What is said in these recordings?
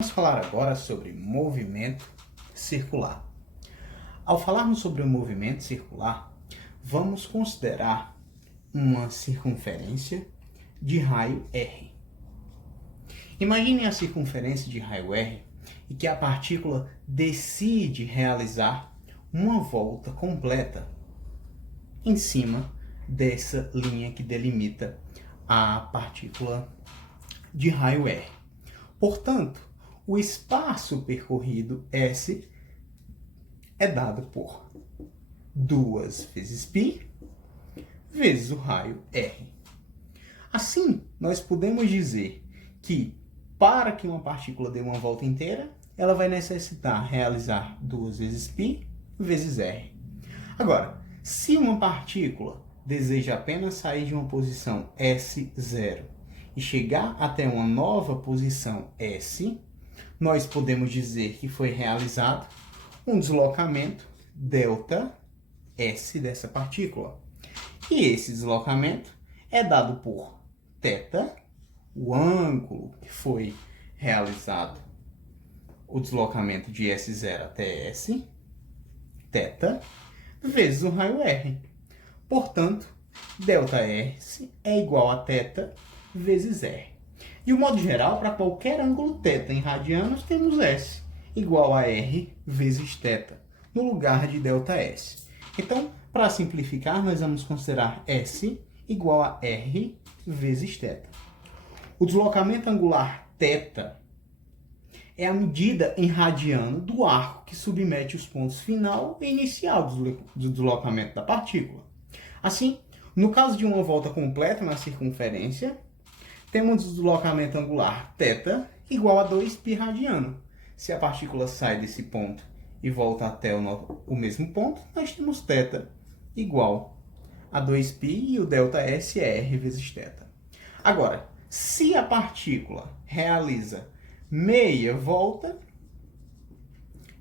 Vamos falar agora sobre movimento circular. Ao falarmos sobre o movimento circular, vamos considerar uma circunferência de raio R. Imagine a circunferência de raio R e que a partícula decide realizar uma volta completa em cima dessa linha que delimita a partícula de raio R. Portanto, o espaço percorrido S é dado por 2 vezes π vezes o raio R. Assim, nós podemos dizer que para que uma partícula dê uma volta inteira, ela vai necessitar realizar 2 vezes π vezes R. Agora, se uma partícula deseja apenas sair de uma posição S0 e chegar até uma nova posição S, nós podemos dizer que foi realizado um deslocamento ΔS dessa partícula. E esse deslocamento é dado por θ, o ângulo que foi realizado, o deslocamento de S0 até S, θ, vezes o raio R. Portanto, ΔS é igual a θ vezes R. De um modo geral, para qualquer ângulo θ em radianos, temos S igual a R vezes θ, no lugar de ΔS. Então, para simplificar, nós vamos considerar S igual a R vezes θ. O deslocamento angular θ é a medida em radiano do arco que submete os pontos final e inicial do deslocamento da partícula. Assim, no caso de uma volta completa na circunferência, temos o deslocamento angular θ igual a 2π radiano. Se a partícula sai desse ponto e volta até o mesmo ponto, nós temos θ igual a 2π e o ΔS é R vezes θ. Agora, se a partícula realiza meia volta,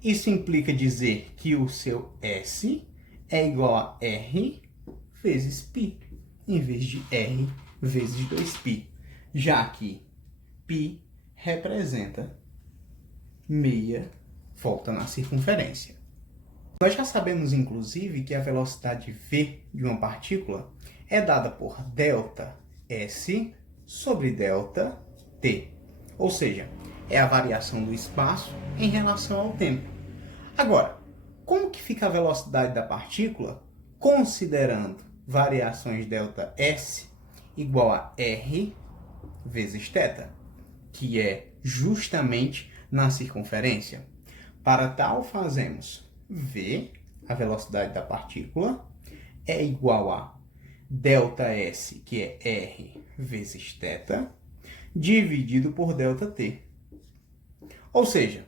isso implica dizer que o seu S é igual a R vezes π, em vez de R vezes 2π, já que π representa meia volta na circunferência. Nós já sabemos, inclusive, que a velocidade v de uma partícula é dada por ΔS sobre ΔT, ou seja, é a variação do espaço em relação ao tempo. Agora, como que fica a velocidade da partícula considerando variações ΔS igual a R vezes θ, que é justamente na circunferência? Para tal, fazemos V, a velocidade da partícula, é igual a ΔS, que é R vezes θ, dividido por ΔT. Ou seja,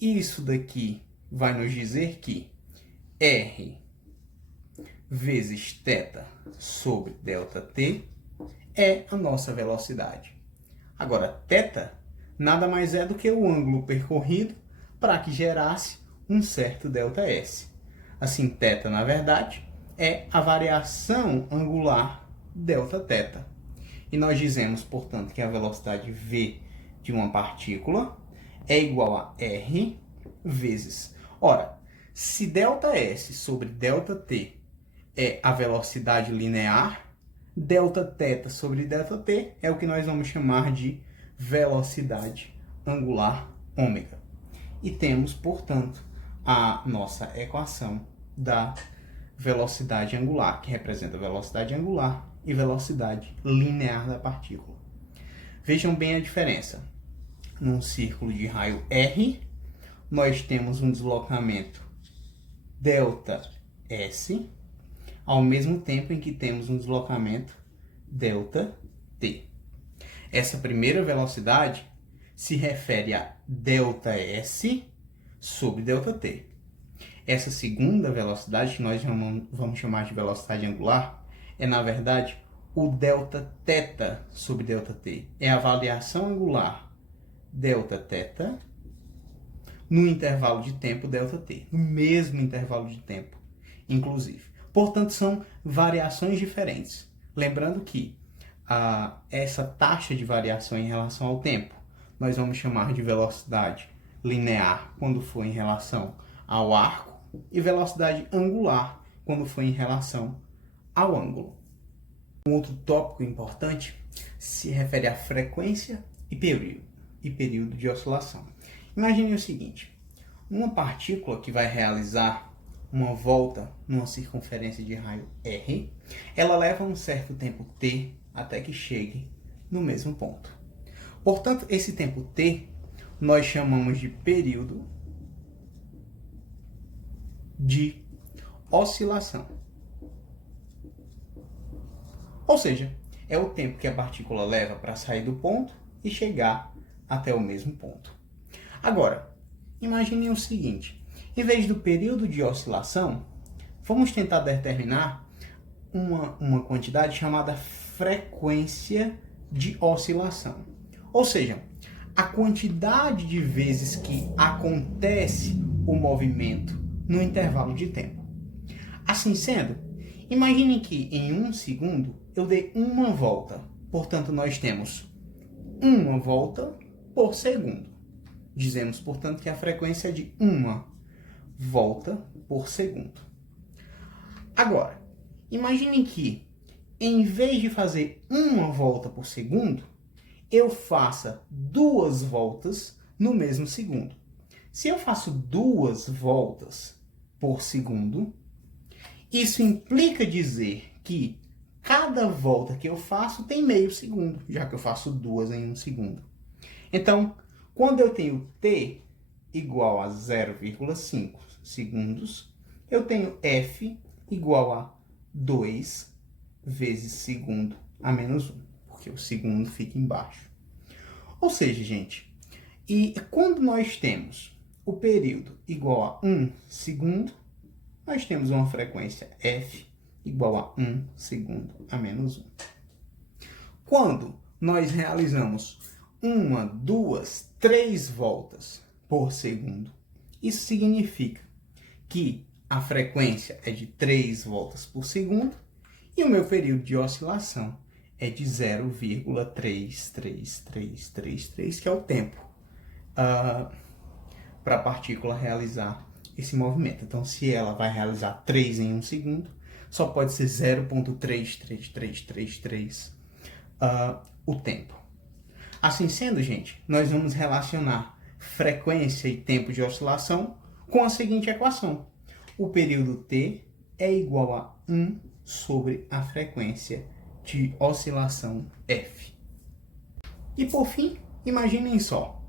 isso daqui vai nos dizer que R vezes θ sobre ΔT é a nossa velocidade. Agora, θ nada mais é do que o ângulo percorrido para que gerasse um certo ΔS. Assim, θ, na verdade, é a variação angular Δθ. E nós dizemos, portanto, que a velocidade v de uma partícula é igual a R vezes... Ora, se ΔS sobre ΔT é a velocidade linear, Δθ sobre ΔT é o que nós vamos chamar de velocidade angular ômega. E temos, portanto, a nossa equação da velocidade angular, que representa a velocidade angular e velocidade linear da partícula. Vejam bem a diferença. Num círculo de raio R, nós temos um deslocamento ΔS, ao mesmo tempo em que temos um deslocamento ΔT. Essa primeira velocidade se refere a ΔS sobre ΔT. Essa segunda velocidade, que nós vamos chamar de velocidade angular, é, na verdade, o Δθ sobre ΔT. É a variação angular Δθ no intervalo de tempo ΔT, no mesmo intervalo de tempo, inclusive. Portanto, são variações diferentes. Lembrando que essa taxa de variação em relação ao tempo nós vamos chamar de velocidade linear quando for em relação ao arco e velocidade angular quando for em relação ao ângulo. Um outro tópico importante se refere à frequência e período de oscilação. Imagine o seguinte: uma partícula que vai realizar uma volta numa circunferência de raio r, ela leva um certo tempo t até que chegue no mesmo ponto. Portanto, esse tempo t nós chamamos de período de oscilação. Ou seja, é o tempo que a partícula leva para sair do ponto e chegar até o mesmo ponto. Agora, imaginem o seguinte: em vez do período de oscilação, vamos tentar determinar uma quantidade chamada frequência de oscilação. Ou seja, a quantidade de vezes que acontece o movimento no intervalo de tempo. Assim sendo, imagine que em 1 segundo eu dei uma volta. Portanto, nós temos uma volta por segundo. Dizemos, portanto, que a frequência é de uma volta por segundo. Agora, imagine que, em vez de fazer uma volta por segundo, eu faça 2 voltas no mesmo segundo. Se eu faço 2 voltas por segundo, isso implica dizer que cada volta que eu faço tem meio segundo, já que eu faço 2 em 1 segundo. Então, quando eu tenho t igual a 0,5 segundos, eu tenho f igual a 2 vezes segundo a menos 1, porque o segundo fica embaixo. Ou seja, gente, e quando nós temos o período igual a 1 segundo, nós temos uma frequência f igual a 1 segundo a menos 1. Quando nós realizamos 1, 2, 3 voltas por segundo, isso significa que a frequência é de 3 voltas por segundo e o meu período de oscilação é de 0,33333, que é o tempo para a partícula realizar esse movimento. Então, se ela vai realizar 3 em 1 segundo, só pode ser 0,33333 o tempo. Assim sendo, gente, nós vamos relacionar frequência e tempo de oscilação com a seguinte equação: o período t é igual a 1 sobre a frequência de oscilação f. E por fim, imaginem só,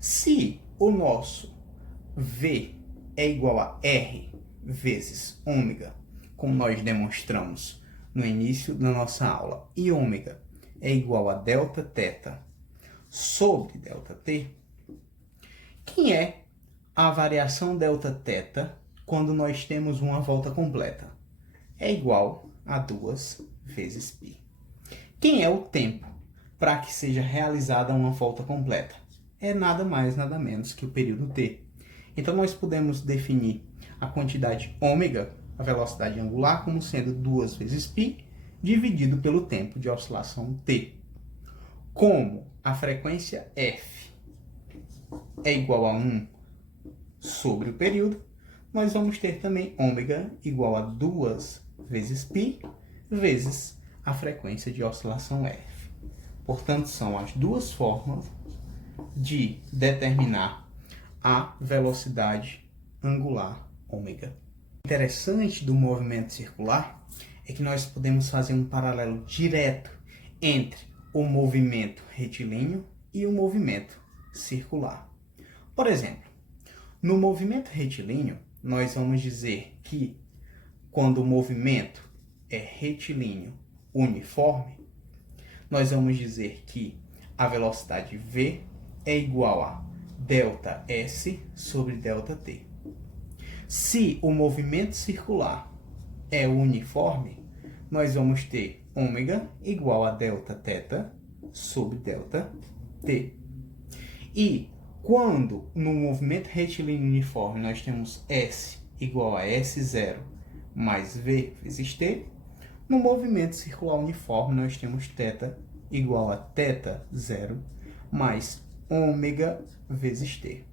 se o nosso v é igual a r vezes ômega, como nós demonstramos no início da nossa aula, e ômega é igual a delta θ sobre delta t, quem é a variação delta θ quando nós temos uma volta completa? É igual a 2 vezes π. Quem é o tempo para que seja realizada uma volta completa? É nada mais, nada menos que o período t. Então, nós podemos definir a quantidade ômega, a velocidade angular, como sendo 2 vezes π, dividido pelo tempo de oscilação t. Como a frequência f é igual a 1 sobre o período, nós vamos ter também ômega igual a 2 vezes π vezes a frequência de oscilação f. Portanto, são as duas formas de determinar a velocidade angular ômega. O interessante do movimento circular é que nós podemos fazer um paralelo direto entre o movimento retilíneo e o movimento circular. Por exemplo, no movimento retilíneo, nós vamos dizer que quando o movimento é retilíneo uniforme, nós vamos dizer que a velocidade v é igual a delta S sobre delta t. Se o movimento circular é uniforme, nós vamos ter ômega igual a delta θ sobre delta t. E quando no movimento retilíneo uniforme nós temos S igual a S0 mais V vezes t, no movimento circular uniforme nós temos θ igual a θ0 mais ômega vezes t.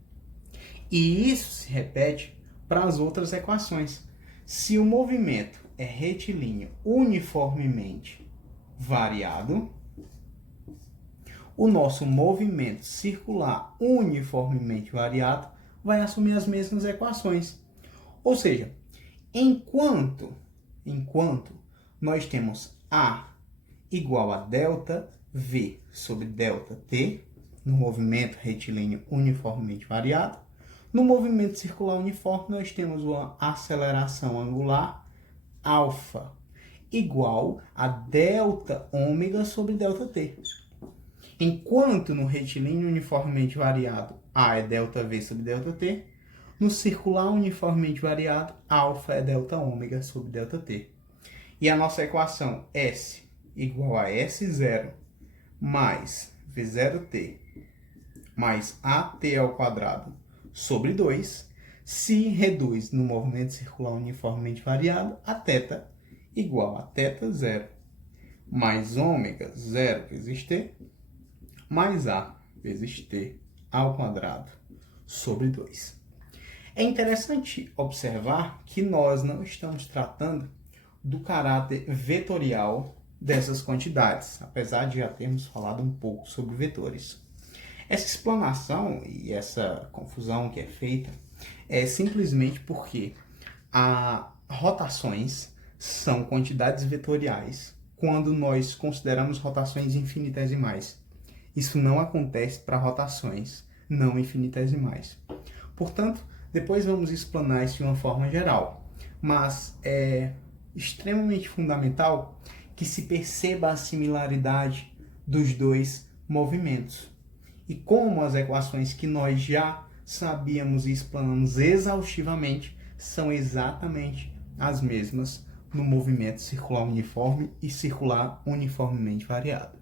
E isso se repete para as outras equações. Se o movimento é retilíneo uniformemente variado, o nosso movimento circular uniformemente variado vai assumir as mesmas equações. Ou seja, enquanto nós temos A igual a delta V sobre delta T, no movimento retilíneo uniformemente variado, no movimento circular uniforme nós temos uma aceleração angular alfa igual a delta ômega sobre delta T. Enquanto no retilíneo uniformemente variado A é delta V sobre delta T, no circular uniformemente variado, alfa é delta ômega sobre delta T. E a nossa equação S igual a S0 mais V0T mais AT ao quadrado sobre 2 se reduz no movimento circular uniformemente variado a θ igual a θ0 mais ômega 0 vezes t mais A vezes t ao quadrado sobre 2. É interessante observar que nós não estamos tratando do caráter vetorial dessas quantidades, apesar de já termos falado um pouco sobre vetores. Essa explanação e essa confusão que é feita é simplesmente porque as rotações são quantidades vetoriais quando nós consideramos rotações infinitesimais. Isso não acontece para rotações não infinitesimais. Portanto, depois vamos explanar isso de uma forma geral, mas é extremamente fundamental que se perceba a similaridade dos dois movimentos. E como as equações que nós já sabíamos e explanamos exaustivamente são exatamente as mesmas no movimento circular uniforme e circular uniformemente variado.